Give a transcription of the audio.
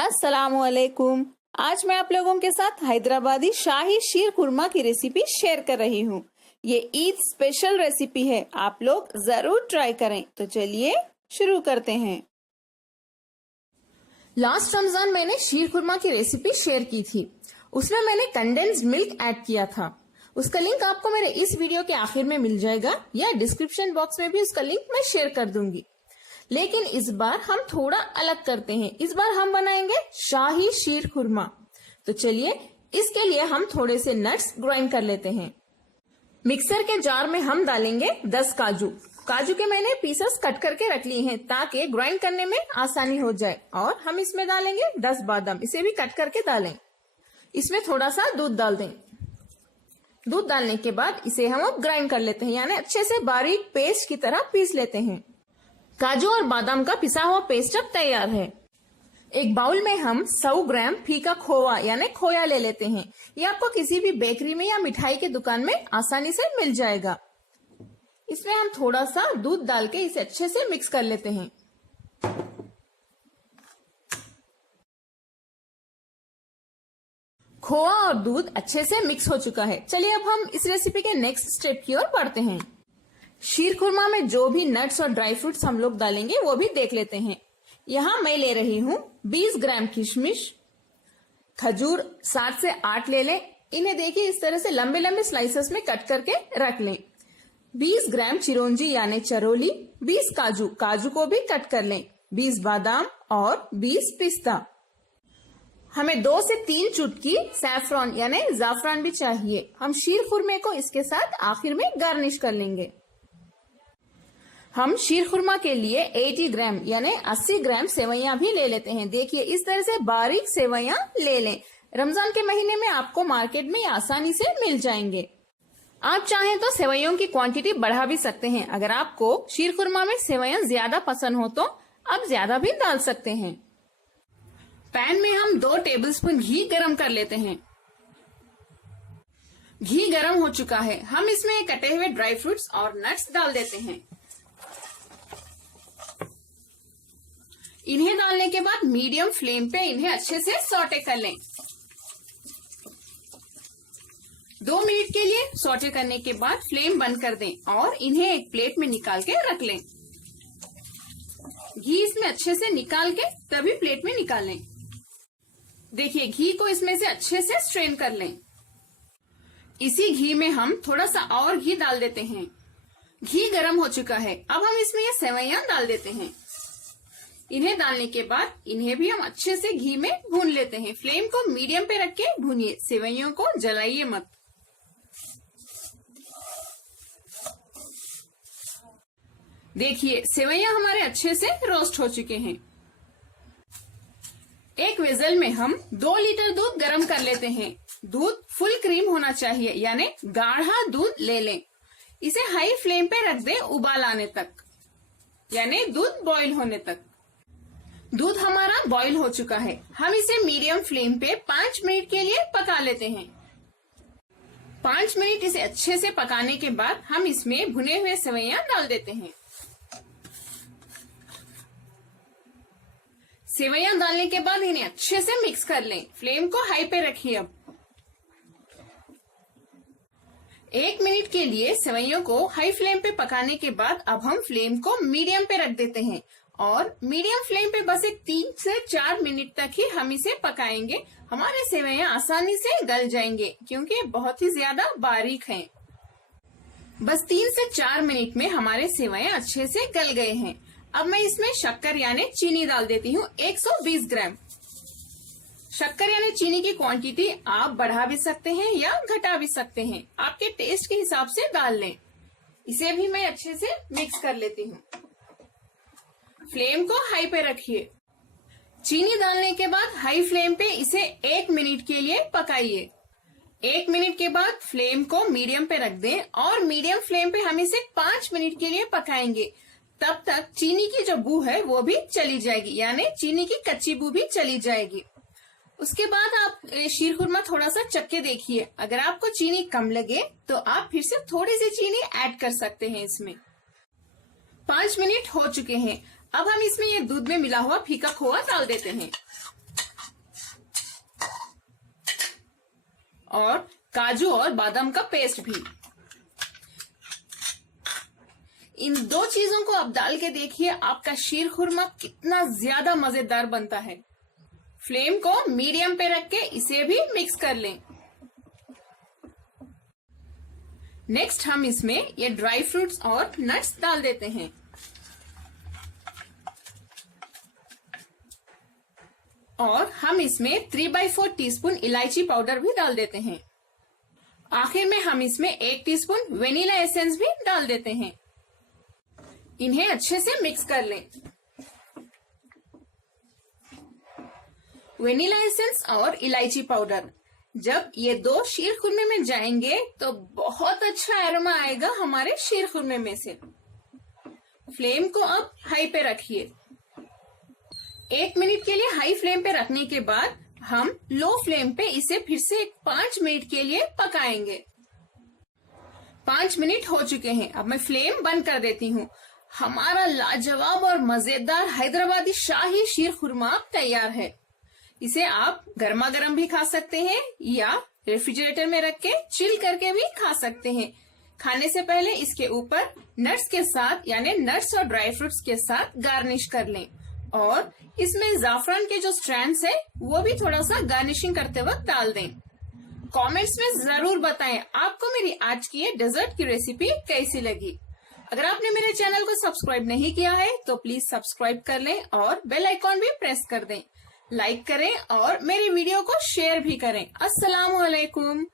अस्सलामुअलैकुम। आज मैं आप लोगों के साथ हैदराबादी शाही शीर कुरमा की रेसिपी शेयर कर रही हूँ। ये ईद स्पेशल रेसिपी है, आप लोग जरूर ट्राई करें। तो चलिए शुरू करते हैं। लास्ट रमजान मैंने शीर कुरमा की रेसिपी शेयर की थी। उसमें मैंने कंडेंस्ड मिल्क ऐड किया था। उसका लिंक आपको मेरे इस वीडियो के आखिर में मिल जाएगा या डिस्क्रिप्शन बॉक्स में भी उसका लिंक मैं शेयर कर दूंगी। लेकिन इस बार हम थोड़ा अलग करते हैं। इस बार हम बनाएंगे शाही शीर खुरमा। तो चलिए इसके लिए हम थोड़े से नट्स ग्राइंड कर लेते हैं। मिक्सर के जार में हम डालेंगे 10 काजू। काजू के मैंने पीसेस कट करके रख लिए हैं ताकि ग्राइंड करने में आसानी हो जाए। और हम इसमें डालेंगे 10 बादाम, इसे भी कट करके डालें। इसमें थोड़ा सा दूध डाल दें। दूध डालने के बाद इसे हम अब ग्राइंड कर लेते हैं, यानी अच्छे से बारीक पेस्ट की तरह पीस लेते हैं। काजू और बादाम का पिसा हुआ पेस्ट अब तैयार है। एक बाउल में हम 100 ग्राम फीका खोवा यानी खोया ले लेते हैं। ये आपको किसी भी बेकरी में या मिठाई की दुकान में आसानी से मिल जाएगा। इसमें हम थोड़ा सा दूध डाल के इसे अच्छे से मिक्स कर लेते हैं। खोआ और दूध अच्छे से मिक्स हो चुका है। चलिए अब हम इस रेसिपी के नेक्स्ट स्टेप की ओर बढ़ते हैं। शीर खुरमा में जो भी नट्स और ड्राई फ्रूट्स हम लोग डालेंगे वो भी देख लेते हैं। यहाँ मैं ले रही हूँ 20 ग्राम किशमिश, खजूर 7 से 8 ले लें। इन्हें देखिए इस तरह से लंबे लंबे स्लाइसेस में कट करके रख लें। 20 ग्राम चिरौंजी यानी चरोली, 20 काजू, काजू को भी कट कर लें, 20 बादाम और 20 पिस्ता। हमें 2 से 3 चुटकी सैफरॉन यानी जाफरान भी चाहिए। हम शीर खुरमे को इसके साथ आखिर में गार्निश कर लेंगे। हम शीर खुरमा के लिए 80 ग्राम यानी 80 ग्राम सेवइयां भी ले लेते हैं। देखिए इस तरह से बारीक सेवइयां ले लें। रमजान के महीने में आपको मार्केट में आसानी से मिल जाएंगे। आप चाहें तो सेवइयों की क्वांटिटी बढ़ा भी सकते हैं। अगर आपको शीर खुरमा में सेवइयां ज्यादा पसंद हो तो आप ज्यादा भी डाल सकते हैं। पैन में हम 2 टेबलस्पून घी गरम कर लेते हैं। घी गरम हो चुका है। हम इसमें कटे हुए ड्राई फ्रूट्स और नट्स डाल देते हैं। इन्हें डालने के बाद मीडियम फ्लेम पे इन्हें अच्छे से सौटे कर लें। 2 मिनट के लिए सौटे करने के बाद फ्लेम बंद कर दें और इन्हें एक प्लेट में निकाल के रख लें। घी इसमें अच्छे से निकाल के तभी प्लेट में निकालें। देखिए घी को इसमें से अच्छे से स्ट्रेन कर लें। इसी घी में हम थोड़ा सा और घी डाल देते हैं। घी गरम हो चुका है। अब हम इसमें ये सेवइयां डाल देते हैं। इन्हें डालने के बाद इन्हें भी हम अच्छे से घी में भून लेते हैं। फ्लेम को मीडियम पे रख के भूनिए, सेवइयों को जलाइए मत। देखिए सेवइयां हमारे अच्छे से रोस्ट हो चुके हैं। एक वेसल में हम 2 लीटर दूध गरम कर लेते हैं। दूध फुल क्रीम होना चाहिए यानी गाढ़ा दूध ले लें। इसे हाई फ्लेम पे रख दें उबाल आने तक, यानी दूध बॉईल होने तक। दूध हमारा बॉईल हो चुका है। हम इसे मीडियम फ्लेम पे 5 मिनट के लिए पका लेते हैं। 5 मिनट इसे अच्छे से पकाने के बाद हम इसमें भुने हुए सेवइयां डाल देते हैं। सेवइयां डालने के बाद इन्हें अच्छे से मिक्स कर लें। फ्लेम को हाई पे रखिए। अब 1 मिनट के लिए सेवइयों को हाई फ्लेम पे पकाने के बाद अब हम फ्लेम को मीडियम पे रख देते हैं और मीडियम फ्लेम पे बस एक 3 से 4 मिनट तक ही हम इसे पकाएंगे। हमारे सेवइयां आसानी से गल जाएंगे क्योंकि बहुत ही ज्यादा बारीक हैं। बस 3 से 4 मिनट में हमारे सेवइयां अच्छे से गल गए हैं। अब मैं इसमें शक्कर यानी चीनी डाल देती हूँ 120 ग्राम। शक्कर यानी चीनी की क्वांटिटी आप बढ़ा भी सकते हैं या घटा भी सकते हैं, आपके टेस्ट के हिसाब से डाल लें। इसे भी मैं अच्छे से मिक्स कर लेती हूँ। फ्लेम को हाई पे रखिए। चीनी डालने के बाद हाई फ्लेम पे इसे 1 मिनट के लिए पकाइए। 1 मिनट के बाद फ्लेम को मीडियम पे रख दें और मीडियम फ्लेम पे हम इसे 5 मिनट के लिए पकाएंगे। तब तक चीनी की जो बू है वो भी चली जाएगी, यानी चीनी की कच्ची बू भी चली जाएगी। उसके बाद आप शीर खुरमा थोड़ा सा चख के देखिए। अगर आपको चीनी कम लगे तो आप फिर से थोड़ी सी चीनी ऐड कर सकते हैं इसमें। 5 मिनट हो चुके हैं। अब हम इसमें ये दूध में मिला हुआ फीका खोआ डाल देते हैं। और काजू और बादाम का पेस्ट भी। इन दो चीजों को आप डाल के देखिए, आपका शीर खुरमा कितना ज्यादा मजेदार बनता है। फ्लेम को मीडियम पे रख के इसे भी मिक्स कर लें। नेक्स्ट हम इसमें ये ड्राई फ्रूट्स और नट्स डाल देते हैं और हम इसमें 3/4 टीस्पून इलायची पाउडर भी डाल देते हैं। आखिर में हम इसमें 1 टीस्पून वेनिला एसेंस भी डाल देते हैं। इन्हें अच्छे से मिक्स कर लें। वेनिला एसेंस और इलायची पाउडर जब ये दो शीर खुरमे में जाएंगे तो बहुत अच्छा एरोमा आएगा हमारे शीर खुरमे में से। फ्लेम को अब हाई पे रखिए। 1 मिनट के लिए हाई फ्लेम पे रखने के बाद हम लो फ्लेम पे इसे फिर से 5 मिनट के लिए पकाएंगे। 5 मिनट हो चुके हैं। अब मैं फ्लेम बंद कर देती हूँ। हमारा लाजवाब और मजेदार हैदराबादी शाही शीर खुरमा तैयार है। इसे आप गर्मा गर्म भी खा सकते हैं या रेफ्रिजरेटर में रख के चिल करके भी खा सकते हैं। खाने से पहले इसके ऊपर नट्स के साथ यानी नट्स और ड्राई फ्रूट्स के साथ गार्निश कर लें और इसमें जाफरान के जो स्ट्रैंड्स है वो भी थोड़ा सा गार्निशिंग करते वक्त डाल दें। कमेंट्स में जरूर बताएं आपको मेरी आज की ये डेजर्ट की रेसिपी कैसी लगी। अगर आपने मेरे चैनल को सब्सक्राइब नहीं किया है तो प्लीज सब्सक्राइब कर लें और बेल आइकॉन भी प्रेस कर दें। लाइक करें और मेरी वीडियो को शेयर भी करें। अस्सलाम वालेकुम।